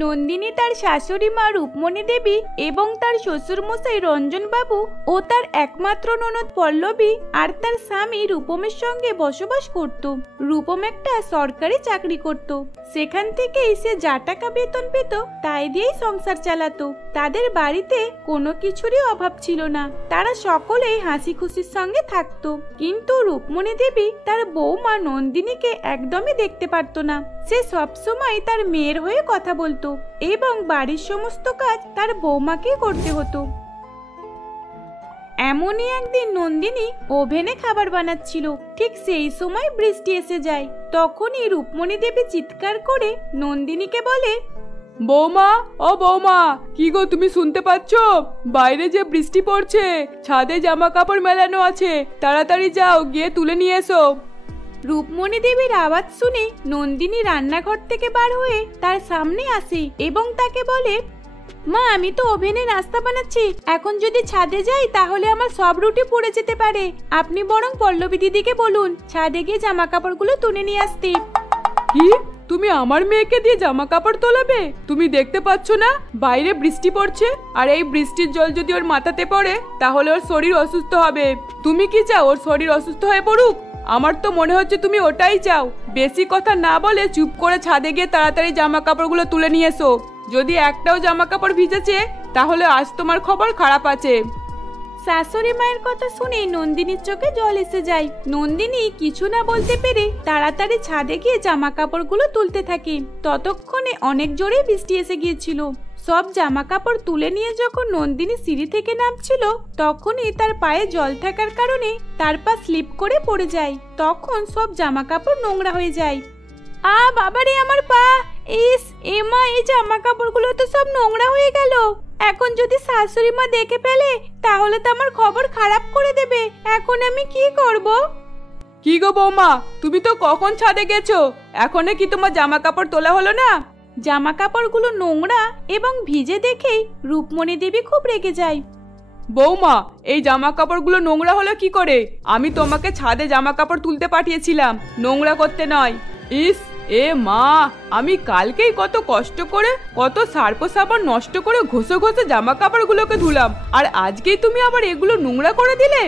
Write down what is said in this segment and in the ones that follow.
নন্দিনী তার শাশুড়ি মা রূপমণি দেবী এবং তার শ্বশুরমশাই রঞ্জনবাবু ও তার একমাত্র ননদ পল্লবী আর তার স্বামী রূপমের সঙ্গে বসবাস করত। রূপম একটা সরকারি চাকরি করত, সেখান থেকেই সে যা টাকা বেতন পেত তাই দিয়েই সংসার চালাতো। তাদের বাড়িতে কোনো কিছুরই অভাব ছিল না, তারা সকলেই হাসি খুশির সঙ্গে থাকতো। কিন্তু রূপমণি দেবী তার বৌমা নন্দিনীকে একদমই দেখতে পারত না। সে সবসময় তার মেয়ের হয়ে কথা বলতো এবং বাড়ির সমস্ত কাজ তার বৌমাকেই করতে হতো। এমনই একদিন নন্দিনী ওভেনে খাবার বানাচ্ছিল, ঠিক সেই সময় বৃষ্টি এসে যায়। তখনই রূপমণি দেবী চিৎকার করে নন্দিনীকে বলে, বৌমা, ও বৌমা, কি গো তুমি শুনতে পাচ্ছ? বাইরে যে বৃষ্টি পড়ছে, ছাদে জামা কাপড় মেলানো আছে, তাড়াতাড়ি যাও গিয়ে তুলে নিয়ে এসো। রূপমণি দেবীর আওয়াজ শুনে নন্দিনী রান্নাঘর থেকে বার হয়ে তার সামনে আসে এবং তাকে বলে, মা, আমি তো ওভেনে নাস্তা বানাচ্ছি, এখন যদি ছাদে যাই তাহলে আমার সব রুটি পুড়ে যেতে পারে। আপনি বরং পল্লবী দিদিকে বলুন ছাদে গিয়ে জামা কাপড়গুলো তুলে নিয়ে আসতে। কি, তুমি আমার মেয়েকে দিয়ে জামা কাপড় তোলাবে? তুমি দেখতে পাচ্ছ না বাইরে বৃষ্টি পড়ছে, আর এই বৃষ্টির জল যদি ওর মাথাতে পড়ে তাহলে ওর শরীর অসুস্থ হবে। তুমি কি চাও ওর শরীর অসুস্থ হয়ে পড়ুক? আমার তো মনে হচ্ছে তুমি ওটাই চাও। বেশি কথা না বলে চুপ করে ছাদে গিয়ে তাড়াতাড়ি জামা কাপড়গুলো তুলে নিয়ে এসো। যদি একটাও জামা কাপড় ভিজেছে তাহলে আজ তোমার খবর খারাপ আছে। শাশুড়ি মায়ের কথা শুনে নন্দিনীর চোখে জল এসে যায়। নন্দিনী কিছু না বলতে পেরে তাড়াতাড়ি ছাদে গিয়ে জামা কাপড়গুলো তুলতে থাকে। ততক্ষণে অনেক জোরে বৃষ্টি এসে গিয়েছিল। সব জামা কাপড় তুলে নিয়ে যখন নন্দিনী সিঁড়ি থেকে নামছিল, তখনই তার পায়ে জল থাকার কারণে তার পা স্লিপ করে পড়ে যায়। তখন সব জামা কাপড় নোংরা হয়ে যায়। বাবারে, আমার পা! ইস, এমা, এই জামা কাপড়গুলো তো সব নোংরা হয়ে গেল। এখন যদি শাশুড়ি মা দেখে ফেলে তাহলে তো আমার খবর খারাপ করে দেবে। এখন আমি কি করব? কি গো বৌমা, তুমি তো কখন ছাদে গেছো? এখনো কি তোমার জামা কাপড় তোলা হলো না? জামা কাপড়গুলো নোংরা এবং ভিজে দেখেই রূপমণি দেবী খুব রেগে যায়। বৌমা, এই জামা কাপড়গুলো নোংরা হলো কি করে? আমি তোমাকে ছাদে জামা কাপড় তুলতে পাঠিয়েছিলাম, নোংরা করতে নয়। ইস, এ মা, আমি কালকেই কত কষ্ট করে কত সার্ফ সাবান নষ্ট করে ঘষে ঘষে জামা কাপড়গুলোকে ধুলাম, আর আজকেই তুমি আবার এগুলো নোংরা করে দিলে?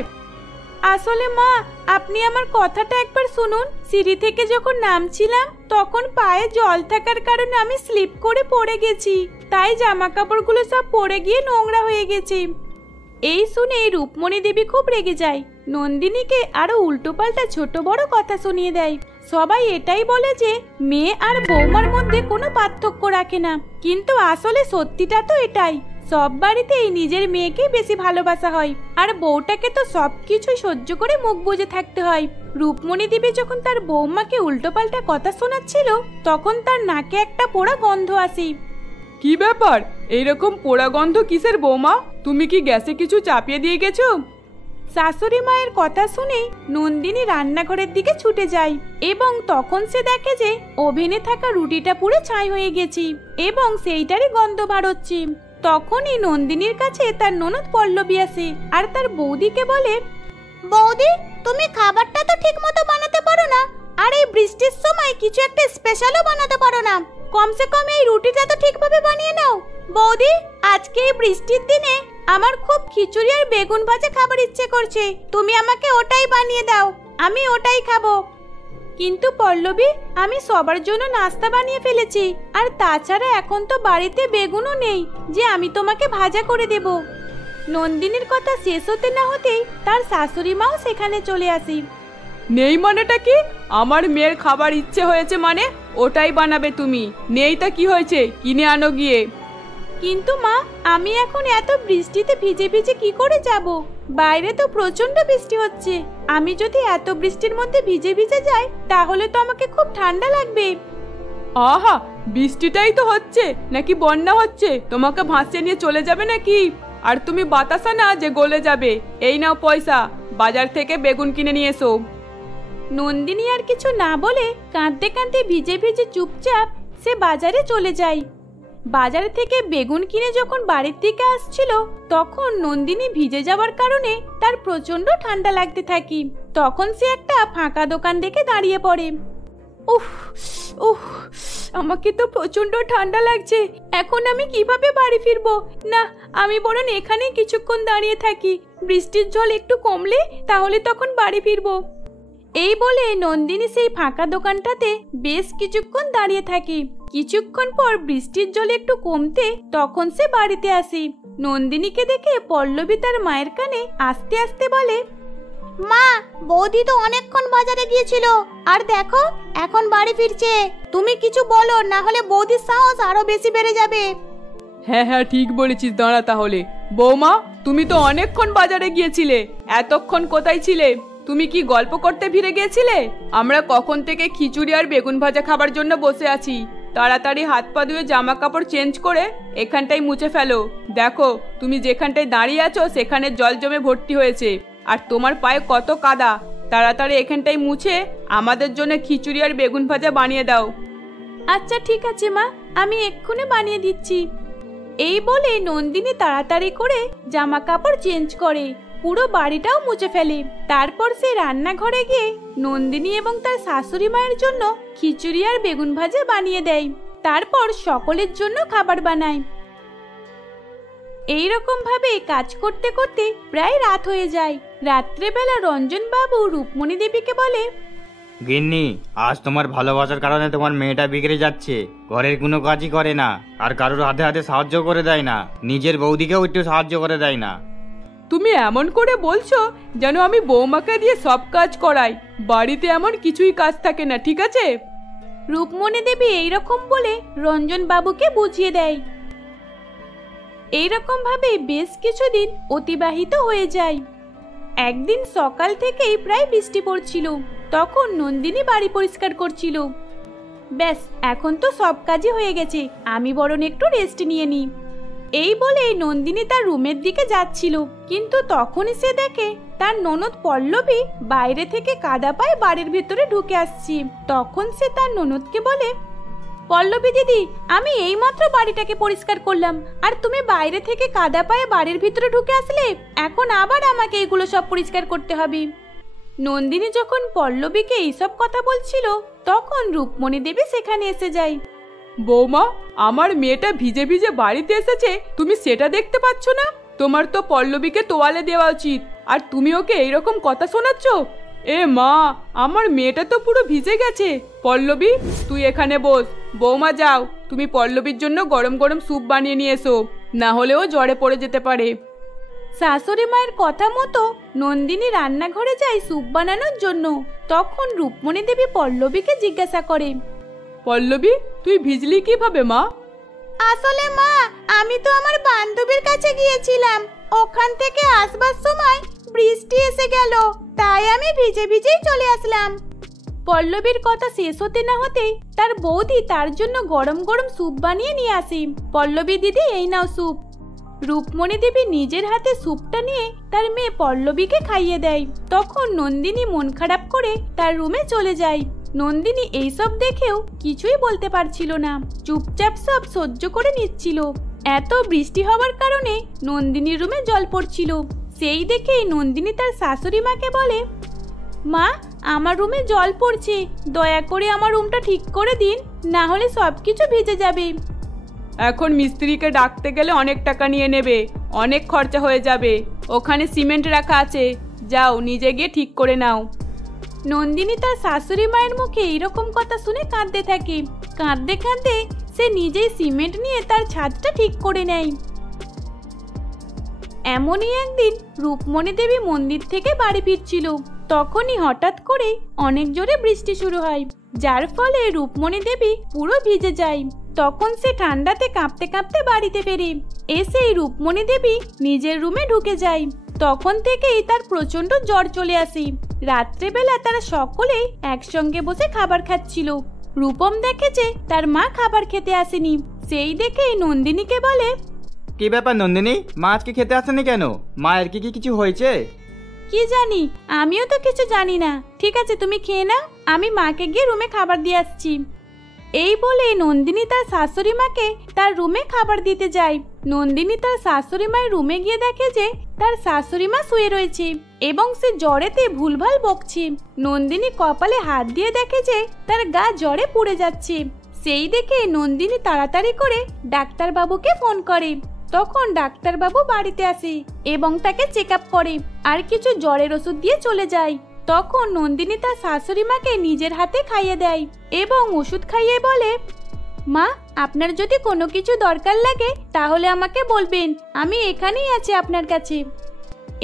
আসলে মা, আপনি আমার কথাটা একবার শুনুন। সিঁড়ি থেকে যখন নামছিলাম তখন পায়ে জল থাকার কারণে আমি স্লিপ করে পড়ে গেছি, তাই জামা কাপড়গুলো সব পড়ে গিয়ে নোংরা হয়ে গেছে। এই শুনে রূপমণি দেবী খুব রেগে যায়। নন্দিনীকে আরো উল্টোপাল্টা ছোট বড় কথা শুনিয়ে দেয়। সবাই এটাই বলে যে মেয়ে আর বৌমার মধ্যে কোনো পার্থক্য রাখে না, কিন্তু আসলে সত্যিটা তো এটাই। সব বাড়িতেই নিজের মেয়েকে বেশি ভালোবাসা হয়, আর বউটাকে তো সবকিছু সহ্য করে মুখ বুজে থাকতে হয়। রূপমণি দেবী যখন তার বৌমাকে উল্টোপাল্টা কথা শোনাচ্ছিল তখন তার নাকে একটা পোড়া গন্ধ আসে। কি ব্যাপার, এইরকম পোড়া গন্ধ কিসের বৌমা? তুমি কি গ্যাসে কিছু চাপিয়ে দিয়ে গেছো? শাশুড়ি মায়ের কথা শুনে নন্দিনী রান্নাঘরের দিকে ছুটে যায় এবং তখন সে দেখে যে ওভেনে থাকা রুটিটা পুরো ছাই হয়ে গেছে এবং সেইটারই গন্ধ বার হচ্ছে। তখনই নন্দিনীর কাছে তার ননদ পল্লবী আসে আর তার বৌদিকে বলে, বৌদি, তুমি খাবারটা তো ঠিক মতো বানাতে পারো না, আর এই বৃষ্টির সময় কিছু একটা স্পেশালও বানাতে পারো না। কমসে কম এই রুটিটা তো ঠিকভাবে বানিয়ে নাও। বৌদি, আজকে এই বৃষ্টির দিনে আমার খুব খিচুড়ি আর বেগুন ভাজা খাবার ইচ্ছে করছে, তুমি আমাকে ওটাই বানিয়ে দাও, আমি ওটাই খাবো। কিন্তু পল্লবী, আমি সবার জন্য নাস্তা বানিয়ে ফেলেছি, আর তাছাড়া এখন তো বাড়িতে বেগুনও নেই যে আমি তোমাকে ভাজা করে দেব। নন্দিনীর কথা শেষ হতে না হতেই তার শাশুড়ি মাও সেখানে চলে আসে। নেই মানেটা কি? আমার মেয়ের খাবার ইচ্ছে হয়েছে মানে ওটাই বানাবে তুমি? নেই তা কি হয়েছে, কিনে আনো গিয়ে। কিন্তু মা, আমি এখন এত বৃষ্টিতে ভিজে ভিজে কি করে যাব? বাইরে তো প্রচন্ড বৃষ্টি হচ্ছে, আমি যদি এত বৃষ্টির মধ্যে ভিজে ভিজে যাই তাহলে তো আমাকে খুব ঠান্ডা লাগবে। আহা, বৃষ্টিটাই তো হচ্ছে, নাকি বন্যা হচ্ছে তোমাকে ভাসিয়ে নিয়ে চলে যাবে নাকি? আর তুমি বাতাসা না যে গলে যাবে। এই নাও পয়সা, বাজার থেকে বেগুন কিনে নিয়ে এসো। নন্দিনী আর কিছু না বলে কাঁদতে কাঁদতে ভিজে ভিজে চুপচাপ সে বাজারে চলে যায়। বাজার থেকে বেগুন কিনে যখন বাড়ির দিকে আসছিল তখন নন্দিনী ভিজে যাওয়ার কারণে তার প্রচন্ড ঠান্ডা লাগতে থাকে। তখন সে একটা ফাঁকা দোকান দেখে দাঁড়িয়ে পড়ে। উফ উফ, আমাকে তো প্রচন্ড ঠান্ডা লাগছে, এখন আমি কিভাবে বাড়ি ফিরবো? না, আমি বরং এখানেই কিছুক্ষণ দাঁড়িয়ে থাকি, বৃষ্টির জল একটু কমলে তাহলে তখন বাড়ি ফিরবো। এই বলে নন্দিনী সেই ফাঁকা দোকানটাতে বেশ কিছুক্ষণ দাঁড়িয়ে থাকে। কিছুক্ষণ পর বৃষ্টির জল একটু কমতে তখন সে বাড়িতে আসে। নন্দিনীকে দেখে পল্লবী তার মায়ের কানে আস্তে আস্তে বলে, মা, বৌদি তো অনেকক্ষণ বাজারে গিয়েছিল, আর দেখো এখন বাড়ি ফিরছে। তুমি কিছু বলো, না হলে বৌদির সাহস আরো বেশি বেড়ে যাবে। হ্যাঁ হ্যাঁ, ঠিক বলেছিস। দাঁড়া তাহলে। বৌমা, তুমি তো অনেকক্ষণ বাজারে গিয়েছিলে, এতক্ষণ কোথায় ছিলে? তুমি কি গল্প করতে ফিরে গিয়েছিলে? আমরা কখন থেকে খিচুড়ি আর বেগুন ভাজা খাবার জন্য বসে আছি। তাড়াতাড়ি হাত পা ধুয়ে জামা কাপড় চেঞ্জ করে এখানটাই মুছে ফেলো। দেখো, তুমি যেখানটায় দাঁড়িয়ে আছো সেখানে জল জমে ভর্তি হয়েছে, আর তোমার পায়ে কত কাদা। তাড়াতাড়ি এখানটাই মুছে আমাদের জন্য খিচুড়ি আর বেগুন ভাজা বানিয়ে দাও। আচ্ছা ঠিক আছে মা, আমি এক্ষুনি বানিয়ে দিচ্ছি। এই বলে নন্দিনী তাড়াতাড়ি করে জামা কাপড় চেঞ্জ করে পুরো বাড়িটাও মুছে ফেলে। তারপর সে রান্নাঘরে গিয়ে নন্দিনী এবং তার শাশুড়ি মায়ের জন্য খিচুড়ি আর বেগুন ভাজা বানিয়ে দেয়। তারপর সকলের জন্য খাবার বানায়। এইরকম ভাবে কাজ করতে করতে প্রায় রাত হয়ে যায়। রাত্রেবেলা রঞ্জন বাবু রূপমণি দেবীকে বলে, গিন্নি, আজ তোমার ভালোবাসার কারণে তোমার মেয়েটা বিগড়ে যাচ্ছে। ঘরের কোনো কাজই করে না, আর কারোর হাতে হাতে সাহায্য করে দেয় না, নিজের বৌদিকেও একটু সাহায্য করে দেয় না। তুমি এমন করে বলছো যেন আমি বৌমাকে দিয়ে সব কাজ করাই। বাড়িতে এমন কিছুই কাজ থাকে না, ঠিক আছে? রূপমণি দেবী এইরকম বলে রঞ্জন বাবুকে বুঝিয়ে দেয়। এইরকম ভাবে বেশ কিছুদিন অতিবাহিত হয়ে যায়। একদিন সকাল থেকেই প্রায় বৃষ্টি পড়ছিল। তখন নন্দিনী বাড়ি পরিষ্কার করছিল। ব্যাস, এখন তো সব কাজই হয়ে গেছে, আমি বরং একটু রেস্ট নিয়ে নিই। এই বলে নন্দিনী তার রুমের দিকে যাচ্ছিল, কিন্তু তখনই সে দেখে তার ননদ পল্লবী বাইরে থেকে কাদা পায়ে বাড়ির ভিতরে ঢুকে আসছে। তখন সে তার ননদকে বলে, পল্লবী দিদি, আমি এইমাত্র বাড়িটাকে পরিষ্কার করলাম, আর তুমি বাইরে থেকে কাদা পায়ে বাড়ির ভিতরে ঢুকে আসলে। এখন আবার আমাকে এগুলো সব পরিষ্কার করতে হবে। নন্দিনী যখন পল্লবীকে এইসব কথা বলছিল, তখন রূপমণি দেবী সেখানে এসে যায়। বৌমা, আমার মেয়েটা ভিজে ভিজে বাড়িতে এসেছে, তুমি সেটা দেখতে পাচ্ছ না? তোমার তো পল্লবীকে তোয়ালে দেওয়া উচিত, আর তুমি ওকে এইরকম কথা শোনাচ্ছ? এ মা, আমার মেয়েটা তো পুরো ভিজে গেছে। পল্লবী, তুই এখানে বস। বৌমা যাও, তুমি পল্লবীর জন্য গরম গরম স্যুপ বানিয়ে নিয়ে এসো, না হলেও জ্বরে পড়ে যেতে পারে। শাশুড়ি মায়ের কথা মতো নন্দিনী রান্নাঘরে যায় স্যুপ বানানোর জন্য। তখন রূপমণি দেবী পল্লবীকে জিজ্ঞাসা করে, পল্লবী, তুই ভিজলি কিভাবে মা? আসলে মা, আমি তো আমার বান্ধবীর কাছে গিয়েছিলাম, ওখান থেকে আসবার সময় বৃষ্টি এসে গেল, তাই আমি ভিজে ভিজেই চলে আসলাম। পল্লবীর কথা শেষ হতে না হতেই তার বৌদি তার জন্য গরম গরম স্যুপ বানিয়ে নিয়ে আসে। পল্লবী দিদি, এই নাও স্যুপ। রূপমণি দেবী নিজের হাতে স্যুপটা নিয়ে তার মেয়ে পল্লবীকে খাইয়ে দেয়। তখন নন্দিনী মন খারাপ করে তার রুমে চলে যায়। নন্দিনী এইসব দেখেও কিছুই বলতে পারছিল না, চুপচাপ সব সহ্য করে নিচ্ছিল। এত বৃষ্টি হওয়ার কারণে নন্দিনীর রুমে জল পড়ছিল। সেই দেখেই নন্দিনী তার শাশুড়ি মাকে বলে, মা, আমার রুমে জল পড়ছে, দয়া করে আমার রুমটা ঠিক করে দিন, না হলে সবকিছু ভিজে যাবে। এখন মিস্ত্রিকে ডাকতে গেলে অনেক টাকা নিয়ে নেবে, অনেক খরচা হয়ে যাবে। ওখানে সিমেন্ট রাখা আছে, যাও নিজে গিয়ে ঠিক করে নাও। নন্দিনী তার শাশুড়ি মায়ের মুখে এইরকম কথা শুনে কাঁদতে থাকে। কাঁদতে কাঁদতে সে নিজেই সিমেন্ট নিয়ে তার ছাদটা ঠিক করে নেয়। এমনই একদিন রূপমণি দেবী মন্দির থেকে বাড়ি ফিরছিল। তখনই হঠাৎ করে অনেক জোরে বৃষ্টি শুরু হয়, যার ফলে রূপমণি দেবী পুরো ভিজে যায়। তখন সে ঠান্ডাতে কাঁপতে কাঁপতে বাড়িতে ফেরে। এসেই রূপমণি দেবী নিজের রুমে ঢুকে যায়। তখন থেকেই তার প্রচন্ড জ্বর চলে আসে। রাত্রেবেলা তারা সকলেই একসঙ্গে বসে খাবার খাচ্ছিল। রূপম দেখেছে তার মা খাবার খেতে আসেনি। সেই দেখেই নন্দিনীকে বলে, কি ব্যাপার নন্দিনী, মা আজকে খেতে আসেনি কেন? মায়ের কি কিছু হয়েছে? কি জানি, আমিও তো কিছু জানি না। ঠিক আছে, তুমি খেয়ে নাও, আমি মাকে গিয়ে রুমে খাবার দিয়ে আসছি। এই বলে নন্দিনী তার শাশুড়ি মাকে তার রুমে খাবার দিতে যায়। নন্দিনী তার শাশুড়ি মায়ের রুমে গিয়ে দেখে যে তার শাশুড়ি মা শুয়ে রয়েছে এবং সে জ্বরেতে ভুলভাল বকছে। নন্দিনী কপালে হাত দিয়ে দেখে যে তার গা জ্বরে পুড়ে যাচ্ছে। সেই দেখে নন্দিনী তাড়াতাড়ি করে ডাক্তারবাবুকে ফোন করে। তখন ডাক্তারবাবু বাড়িতে আসে এবং তাকে চেক আপ করে আর কিছু জ্বরের ওষুধ দিয়ে চলে যায়। তখন নন্দিনী তার শাশুড়ি মাকে নিজের হাতে খাইয়ে দেয় এবং ওষুধ খাইয়ে বলে, মা, আপনার যদি কোনো কিছু দরকার লাগে তাহলে আমাকে বলবেন, আমি এখানেই আছি আপনার কাছে।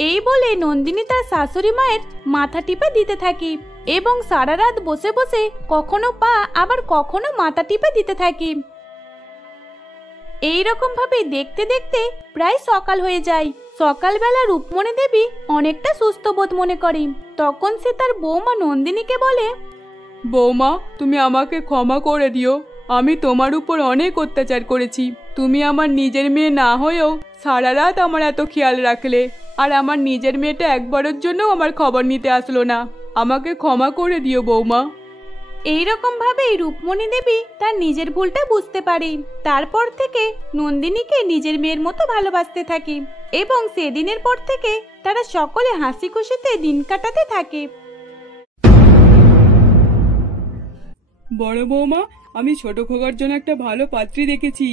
এই বলে নন্দিনী তার শাশুড়ি মায়ের মাথা টিপে দিতে থাকে এবং সারা রাত বসে বসে কখনো পা আবার কখনো মাথা টিপে দিতে থাকে। এইরকম ভাবে দেখতে দেখতে প্রায় সকাল হয়ে যায়। সকালবেলা রূপমণি দেবী অনেকটা সুস্থ বোধ মনে করে। তখন সে তার বৌমা নন্দিনীকে বলে, বৌমা, তুমি আমাকে ক্ষমা করে দিও। আমি তোমার উপর অনেক অত্যাচার করেছি। তুমি আমার নিজের মেয়ে না হয়েও সারা রাত আমার এত খেয়াল রাখলে, আর আমার নিজের মেয়েটা একবারের জন্য আমার খবর নিতে আসলো না। আমাকে ক্ষমা করে দিও বৌমা। এইরকম ভাবেই রূপমণি দেবী তার নিজের ভুলটা বুঝতে পারে। তারপর থেকে নন্দিনীকে নিজের মেয়ের মতো ভালোবাসতে থাকে এবং সেদিনের পর থেকে তারা সকলে হাসি খুশিতে দিন কাটাতে থাকে। বড় বৌমা, আমি ছোট খোকার জন্য একটা ভালো পাত্রী দেখেছি।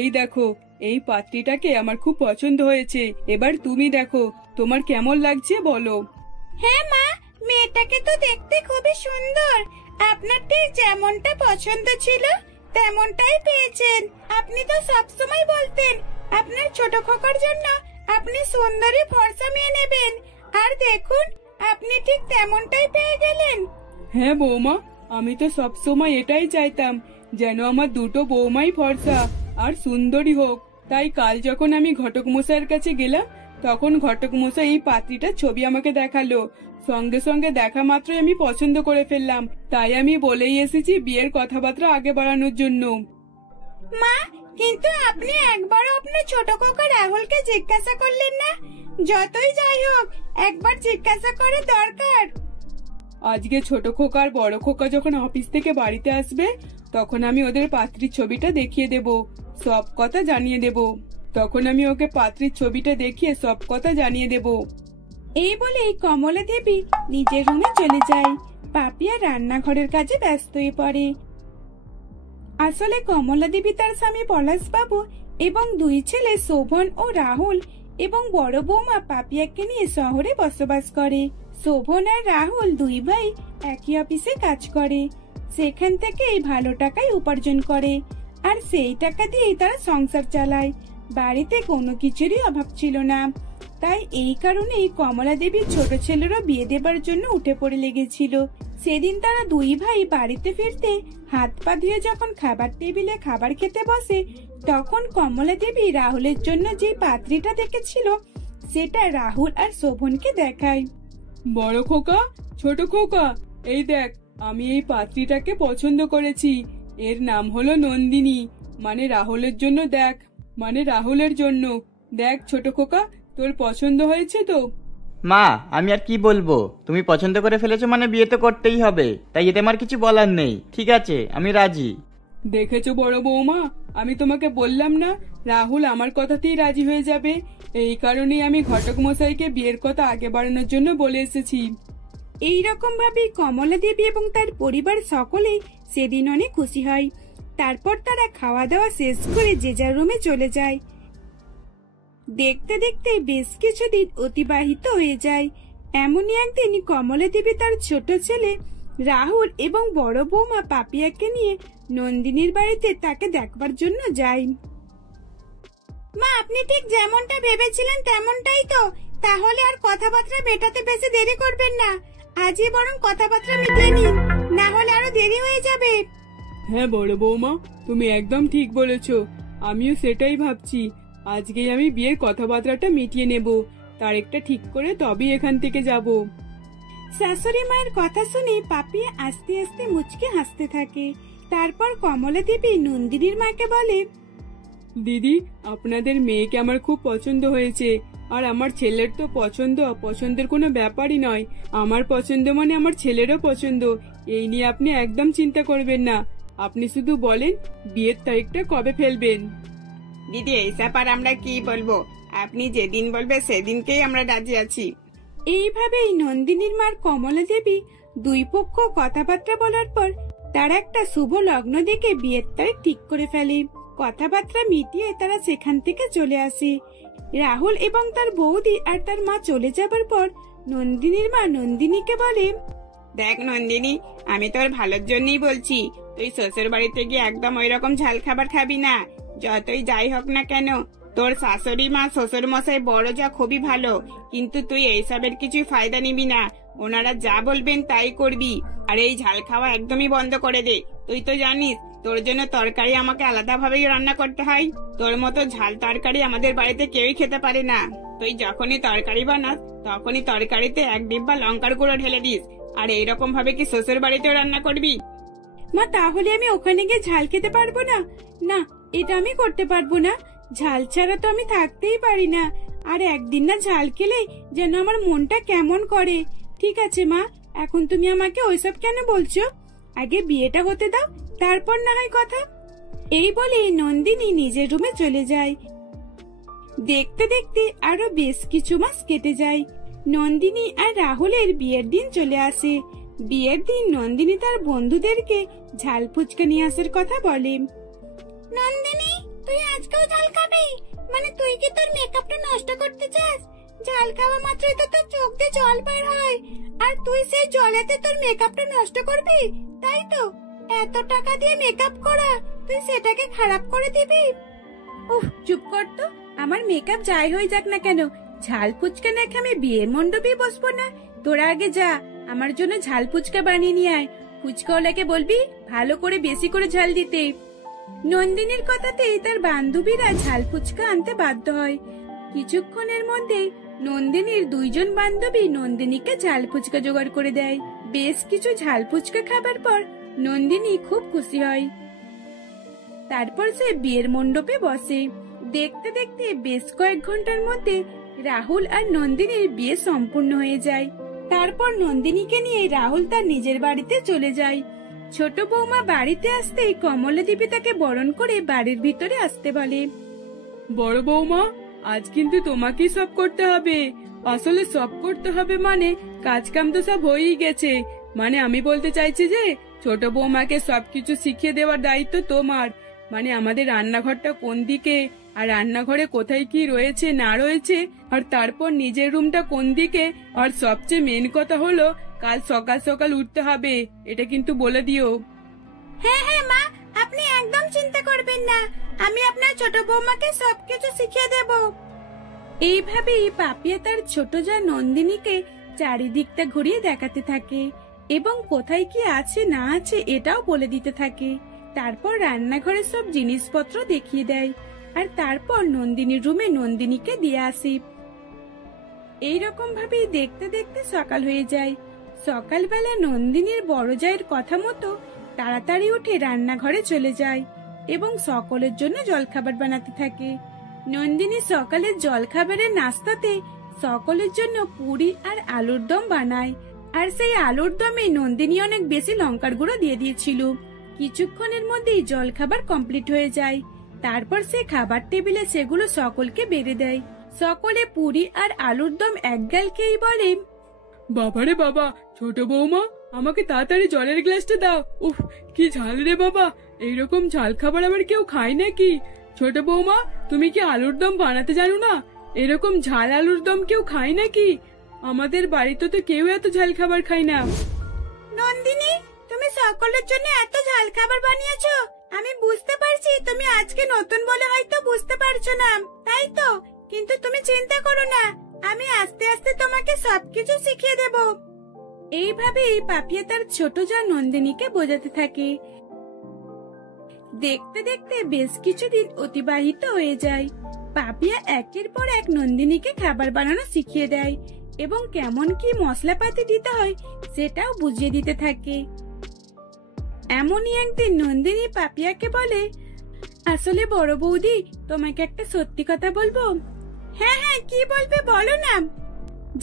এই দেখো, এই পাত্রীটাকে আমার খুব পছন্দ হয়েছে। এবার তুমি দেখো তোমার কেমন লাগছে বলো। হ্যাঁ মা, মেয়েটাকে তো দেখতে খুবই সুন্দর। আপনার ঠিক যেমনটা পছন্দ ছিল তেমনটাই পেয়েছেন। আপনি তো সবসময় বলতেন আপনার ছোট খোকার জন্য আপনি সুন্দরী ফর্সা মেয়ে নেবেন, আর দেখুন আপনি ঠিক তেমনটাই পেয়ে গেলেন। হ্যাঁ বৌমা, আমি তো সবসময় এটাই চাইতাম, যেন আমার দুটো বৌমাই ফর্সা আর সুন্দরী হোক। তাই কাল যখন আমি ঘটক মশাইয়ের কাছে গেলাম, তখন ঘটক মশাই এই পাত্রীটার ছবি আমাকে দেখালো। সঙ্গে সঙ্গে দেখা মাত্রই আমি পছন্দ করে ফেললাম। তাই আমি বলেই এসেছি বিয়ের কথাবার্তা আগে বাড়ানোর জন্য। মা, কিন্তু আপনি একবারও আপনার ছোট খোকা রাহুলকে জিজ্ঞাসা করলেন না? যতই যাই হোক একবার জিজ্ঞাসা করে দরকার। আজকে ছোট খোকা আর বড় খোকা যখন অফিস থেকে বাড়িতে আসবে, তখন আমি ওদের পাত্রীর ছবিটা দেখিয়ে দেব, সব কথা জানিয়ে দেব। তখন আমি ওকে পাত্রীর ছবিটা দেখিয়ে সব কথা জানিয়ে দেব। এই বলেই কমলা দেবী নিজের রুমে চলে যায়। পাপিয়া রান্নাঘরের কাজে ব্যস্ত হয়ে পড়ে। আসলে কমলা দেবী তার স্বামী পলাশ বাবু এবং দুই ছেলে শোভন ও রাহুল এবং বড় বৌমা পাপিয়াকে নিয়ে শহরে বসবাস করে। শোভন আর রাহুল দুই ভাই একই অফিসে কাজ করে। সেখান থেকে ভালো টাকায় উপার্জন করে, আর সেই টাকা দিয়েই তারা সংসার চালায়। বাড়িতে কোনো কিছুরই অভাব ছিল না। তাই এই কারণেই কমলা দেবীর ছোট ছেলেরও বিয়ে দেবার জন্য উঠে পড়ে লেগেছিল। সেদিন তারা দুই ভাই বাড়িতে ফিরতে হাত পা ধুয়ে যখন খাবার টেবিলে খাবার খেতে বসে, তখন কমলা দেবী রাহুলের জন্য যে পাত্রীটা দেখেছিল সেটা রাহুল আর শোভনকে দেখায়। বড় খোকা, ছোট খোকা, এই দেখ, আমি এই পাত্রীটাকে পছন্দ করেছি। এর নাম হলো নন্দিনী, মানে রাহুলের জন্য। দেখ, মানে রাহুলের জন্য। দেখ ছোট খোকা, তোর পছন্দ হয়েছে তো? মা, আমি আর কি বলবো, তুমি পছন্দ করে ফেলেছো মানে বিয়ে তো করতেই হবে, তাই এতে আমার কিছু বলার নেই। ঠিক আছে, আমি রাজি। দেখেছো বড় বৌমা, আমি তোমাকে বললাম না রাহুল আমার কথাতেই রাজি হয়ে যাবে। এই কারণেই আমি ঘটক মশাইকে বিয়ের কথা আগে বাড়ানোর জন্য বলে এসেছি। এইরকম ভাবে কমলা দেবী এবং তার পরিবার সকলেই সেদিন অনেক খুশি হয়। তারপর তারা খাওয়া দাওয়া শেষ করে যে যার রুমে চলে যায়। দেখতে দেখতে বেশ কিছুদিন অতিবাহিত হয়ে যায়। এমনই একদিন কমলা দেবী তার ছোট ছেলে রাহুল এবং বড় বৌমা পাপিয়াকে নিয়ে নন্দিনীর বাড়িতে তাকে দেখবার জন্য যায়। মা, আপনি ঠিক যেমনটা ভেবেছিলেন তেমনটাই তো? তাহলে আর কথাবার্তা মেটাতে বেশি দেরি করবেন না। আজই বরং কথাবার্তা মিটিয়ে নিন, না হলে আরো দেরি হয়ে যাবে। হ্যাঁ বড় বৌমা, তুমি একদম ঠিক বলেছো। আমিও সেটাই ভাবছি। আজকেই আমি বিয়ের কথাবার্তাটা মিটিয়ে নেব, তারিখটা ঠিক করে তবেই এখান থেকে যাব। শাশুড়ি মায়ের কথা শুনে পাপিয়া আস্তে আস্তে মুচকে হাসতে থাকে। তারপর কমলা দেবী নন্দিনীর মাকে বলে, দিদি, আপনাদের মেয়েকে আমার খুব পছন্দ হয়েছে। আর আমার ছেলের তো পছন্দ অপছন্দের কোনো ব্যাপারই নয়। আমার পছন্দ মানে আমার ছেলেরও পছন্দ। এই নিয়ে আপনি একদম চিন্তা করবেন না। আপনি শুধু বলেন বিয়ের তারিখটা কবে ফেলবেন। দিদি, এই ব্যাপার আমরা কি বলবো? আপনি যেদিন বলবে সেদিনকেই আমরা রাজি আছি। এইভাবেই নন্দিনীর মার কমলা দেবী দুই পক্ষ কথাবার্তা বলার পর তারা একটা শুভ লগ্ন দেখে বিয়ের তারিখ ঠিক করে ফেলে। কথাবার্তা মিটিয়ে তারা সেখান থেকে চলে আসে। রাহুল এবং তার বৌদি আর তার মা চলে যাবার পর নন্দিনীর মা নন্দিনীকে বলে, দেখ নন্দিনী, আমি তোর ভালোর জন্যই বলছি, তুই শ্বশুর বাড়িতে গিয়ে একদম ওই রকম ঝাল খাবার খাবি না। যতই যাই হোক না কেন, তোর শাশুড়ি মা শ্বশুর মশাই বড় যা খুবই ভালো, কিন্তু তুই এইসবের কিছুই ফায়দা নিবি না। ওনারা যা বলবেন তাই করবি, আর এই ঝাল খাওয়া একদমই বন্ধ করে দে। তুই তো জানিস তোর জন্য তরকারি আমাকে আলাদা ভাবেই রান্না করতে হয়। তোর মতো ঝাল তরকারি আমাদের বাড়িতে কেউই খেতে পারে না। তুই যখনই তরকারি বানাস তখনই তরকারিতে 1 ডিব্বা লঙ্কার গুঁড়ো ঢেলে দিস। আর এইরকম ভাবে কি শ্বশুর বাড়িতেও রান্না করবি? মা তাহলে আমি ওখানে গিয়ে ঝাল খেতে পারবো না? না, এটা আমি করতে পারবো না। ঝাল ছাড়া তো আমি থাকতেই পারি না। আর একদিন না ঝাল খেলে যেন আমার মনটা কেমন করে। ঠিক আছে মা, এখন তুমি আমাকে ওইসব কেন বলছো? আগে বিয়েটা হতে দাও, তারপর না হয় কথা। এই বলে নন্দিনী নিজের রুমে চলে যায়। দেখতে দেখতে আরো বেশ কিছু মাস কেটে যায়। নন্দিনী আর রাহুলের বিয়ের দিন চলে আসে। বিয়ের দিন নন্দিনী তার বন্ধুদেরকে ঝাল ফুচকা নিয়ে আসার কথা বলে। নন্দিনী, তুই আজকেও ঝাল খাবি? মানে তুই কি তোর মেকআপটা নষ্ট করতে চাস? ঝাল খাওয়া মাত্রই তো তোর চোখ দিয়ে জল বের হয়, আর তুই সেই জলেতে তোর মেকআপটা নষ্ট করবি, তাই তো? এত টাকা দিয়ে মেকআপ করা, তুই সেটাকে খারাপ করে দিবি? উফ, চুপ কর তো। আমার মেকআপ যাই হয়ে যাক না কেন, ঝাল ফুচকা না খেয়ে আমি বিয়ের মণ্ডপে বসবো না। তোরা আগে যা, আমার জন্য ঝাল ফুচকা বানিয়ে নিয়ে আয়। ফুচকাওয়ালাকে বলবি ভালো করে বেশি করে ঝাল দিতে। নন্দিনীর কথাতেই তার বান্ধবীরা ঝাল ফুচকা আনতে বাধ্য হয়। কিছুক্ষণের মধ্যে নন্দিনীর 2 জন বান্ধবী নন্দিনীকে ঝাল ফুচকা জোগাড় করে দেয়। বেশ কিছু ঝাল ফুচকা খাবার পর নন্দিনী খুব খুশি হয়। তারপর সে বিয়ের মণ্ডপে বসে। দেখতে দেখতে বেশ কয়েক ঘন্টার মধ্যে রাহুল আর নন্দিনীর বিয়ে সম্পূর্ণ হয়ে যায়। তারপর নন্দিনীকে নিয়ে রাহুল তার নিজের বাড়িতে চলে যায়। ছোট বৌমা বাড়িতে আসতেই কমলা দেবী তাকে বরণ করে বাড়ির ভিতরে আসতে বলে। বড় বৌমা, আজ কিন্তু তোমাকেই সব করতে হবে। আসলে সব করতে হবে মানে কাজ কাম তো সব হয়েই গেছে। মানে আমি বলতে চাইছি যে ছোট বৌমাকে সবকিছু শিখিয়ে দেওয়ার দায়িত্ব তোমার। মানে আমাদের রান্নাঘরটা কোন দিকে, আর রান্নাঘরে কোথায় কি রয়েছে না রয়েছে, আর তারপর নিজের রুমটা কোন দিকে। আর সবচেয়ে মেন কথা হলো কাল সকাল সকাল উঠতে হবে, এটা কিন্তু বলে দিও। হ্যাঁ হ্যাঁ মা, আপনি একদম চিন্তা করবেন না, আমি আপনার ছোট বৌমাকে সবকিছু শিখিয়ে দেব। এইভাবেই পাপিয়া তার ছোট যা নন্দিনীকে চারিদিকটা ঘুরিয়ে দেখাতে থাকে এবং কোথায় কি আছে না আছে এটাও বলে দিতে থাকে। তারপর রান্নাঘরের সব জিনিসপত্র দেখিয়ে দেয়, আর তারপর নন্দিনীর রুমে নন্দিনীকে দিয়ে আসে। এইরকম ভাবেই দেখতে দেখতে সকাল হয়ে যায়। সকালবেলা নন্দিনীর বড় জায়ের কথা মতো তাড়াতাড়ি উঠে রান্নাঘরে চলে যায় এবং সকলের জন্য জলখাবার বানাতে থাকে। নন্দিনী সকালের জলখাবারের নাস্তাতে সকলের জন্য পুরি আর আলুর দম বানায়, আর সেই আলুর দমে নন্দিনী অনেক বেশি লঙ্কার গুঁড়ো দিয়ে দিয়েছিল। কিছুক্ষণের মধ্যেই জলখাবার কমপ্লিট হয়ে যায়। তারপর সে খাবার টেবিলে সেগুলো সকলকে বেড়ে দেয়। সকলে পুরি আর আলুর দম একগাল খেয়েই বলে, বাবারে বাবা, ছোট বৌমা আমাকে তাড়াতাড়ি জলের গ্লাসটা দাও। উফ, কি ঝাল রে বাবা, এইরকম ঝাল খাবার আবার কেউ খায় নাকি? ছোট বৌমা, তুমি কি আলুর দম বানাতে জানো না? এরকম ঝাল আলুর দম কেউ খায় নাকি? আমাদের বাড়িতে তো কেউ এত ঝাল খাবার খায় না। নন্দিনী, তুমি সকলের জন্য এত ঝাল খাবার বানিয়েছো। আমি বুঝতে পারছি তুমি আজকে নতুন বলে হয়তো বুঝতে পারছো না, তাই তো? কিন্তু তুমি চিন্তা করো না, আমি আস্তে আস্তে তোমাকে সবকিছু শিখিয়ে দেব। এইভাবেই পাপিয়া তার ছোট যা নন্দিনীকে বোঝাতে থাকে। দেখতে দেখতে বেশ কিছুদিন অতিবাহিত হয়ে যায়। পাপিয়া একের পর এক নন্দিনীকে খাবার বানানো শিখিয়ে দেয় এবং কেমন কি মশলাপাতি দিতে হয় সেটাও বুঝিয়ে দিতে থাকে। এমনই একদিন নন্দিনী পাপিয়াকে বলে, আসলে বড় বৌদি, তোমাকে একটা সত্যি কথা বলবো। হ্যাঁ হ্যাঁ, কি বলবে বলো না।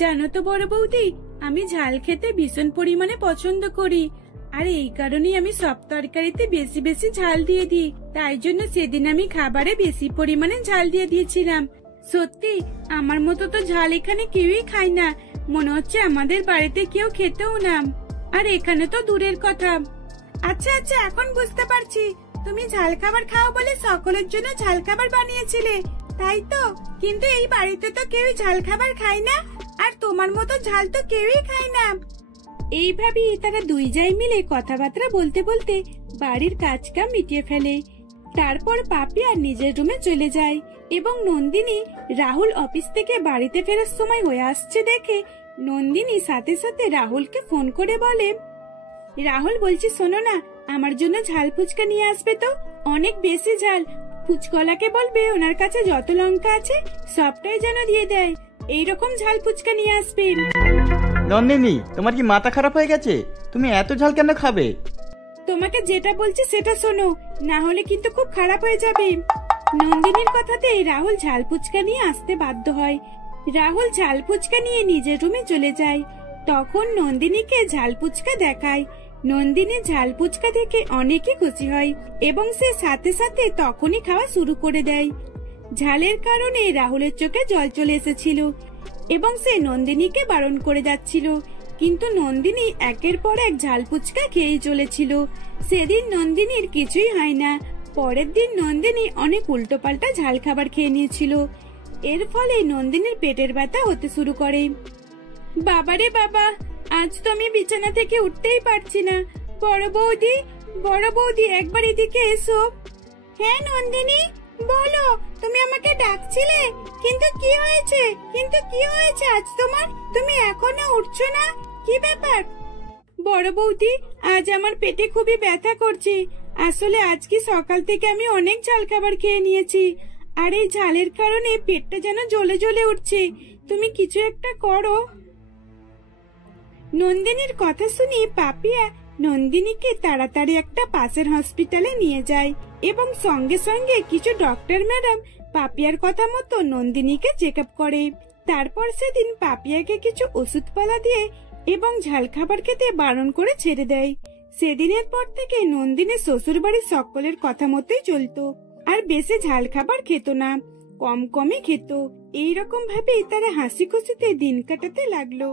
জানো তো বড় বৌদি, আমি ঝাল খেতে ভীষণ পরিমাণে পছন্দ করি, আর এই কারণেই আমি সব তরকারিতে বেশি বেশি ঝাল দিয়ে দিই। তাই জন্য সেদিন আমি খাবারে বেশি পরিমাণে ঝাল দিয়ে দিয়েছিলাম। সত্যি, আমার মতো তো ঝাল এখানে কেউই খায় না। মনে হচ্ছে আমাদের বাড়িতে কেউ খেতেও না, আর এখানে তো দূরের কথা। আচ্ছা আচ্ছা, এখন বুঝতে পারছি তুমি ঝাল খাবার খাও বলে সকলের জন্য ঝাল খাবার বানিয়েছিলে, তাই তো? কিন্তু এই বাড়িতে তো কেউই ঝাল খাবার খায় না, আর তোমার মতো ঝাল তো কেউই খায় না। এইভাবেই তারা দুই জায় মিলে কথাবার্তা বলতে বলতে বাড়ির কাজ কাম মিটিয়ে ফেলে। তারপর পাপিয়া নিজের রুমে চলে যায় এবং নন্দিনী রাহুল অফিস থেকে বাড়িতে ফেরার সময় হয়ে আসছে দেখে নন্দিনী সাথে সাথে রাহুলকে ফোন করে বলে, রাহুল বলছি শোনো না, আমার জন্য ঝাল ফুচকা নিয়ে আসবে তো, অনেক বেশি ঝাল। ফুচকলাকে বলবে ওনার কাছে যত লঙ্কা আছে সবটাই যেন দিয়ে দেয়, এইরকম ঝাল ফুচকা নিয়ে আসবেন। নন্দিনী, তোমার কি মাথা খারাপ হয়ে গেছে? তুমি এত ঝাল কেন খাবে? তোমাকে যেটা বলছি সেটা শোনো, না হলে কিন্তু খুব খারাপ হয়ে যাবে। নন্দিনীর কথাতে রাহুল ঝাল ফুচকা নিয়ে আসতে বাধ্য হয়। রাহুল ঝাল ফুচকা নিয়ে নিজের রুমে চলে যায়। তখন নন্দিনীকে ঝাল ফুচকা দেখায়। নন্দিনী ঝাল ফুচকা দেখে অনেকই খুশি হয় এবং সে সাথে সাথে তখনই খাওয়া শুরু করে দেয়। ঝালের কারণে রাহুলের চোখে জল চলে এসেছিল এবং সে নন্দিনীকে বারণ করে যাচ্ছিল, কিন্তু নন্দিনী একের পর এক ঝাল ফুচকা খেয়েই চলেছিল। সেদিন নন্দিনীর কিছুই হয় না। পরের দিন নন্দিনী অনেক উল্টোপাল্টা ঝাল খাবার খেয়ে নিয়েছিল। এর ফলে নন্দিনীর পেটের ব্যথা হতে শুরু করে। বাবারে বাবা, আজ তো আমি বিছানা থেকে উঠতেই পারছি না। বড় বৌদি একবার এদিকে এসো। হ্যাঁ নন্দিনী, বলো, তুমি আমাকে ডাকছিলে? কিন্তু কি হয়েছে আজ তোমার? তুমি এখনো উঠছো না, কি ব্যাপার? বড় বৌদি, আজ আমার পেটে খুবই ব্যথা করছে। আসলে আজকে সকাল থেকে আমি অনেক ঝাল খাবার খেয়ে নিয়েছি, আর এই ঝালের কারণে পেটটা যেন জ্বলে জ্বলে উঠছে। তুমি কিছু একটা করো। নন্দিনীর কথা শুনে পাপিয়া নন্দিনীকে তাড়াতাড়ি একটা পাশের হসপিটালে নিয়ে যায় এবং সঙ্গে সঙ্গে কিছু ডক্টর ম্যাডাম পাপিয়ার কথা মতো নন্দিনীকে চেক আপ করে। তারপর সেদিন পাপিয়াকে কিছু ওষুধপালা দিয়ে এবং ঝাল খাবার খেতে বারণ করে ছেড়ে দেয়। সেদিনের পর থেকে নন্দিনীর শ্বশুর বাড়ির সকলের কথা মতোই চলতো, আর বেশি ঝাল খাবার খেত না, কম কমই খেত। এইরকম ভাবেই তারা হাসি খুশিতে দিন কাটাতে লাগলো।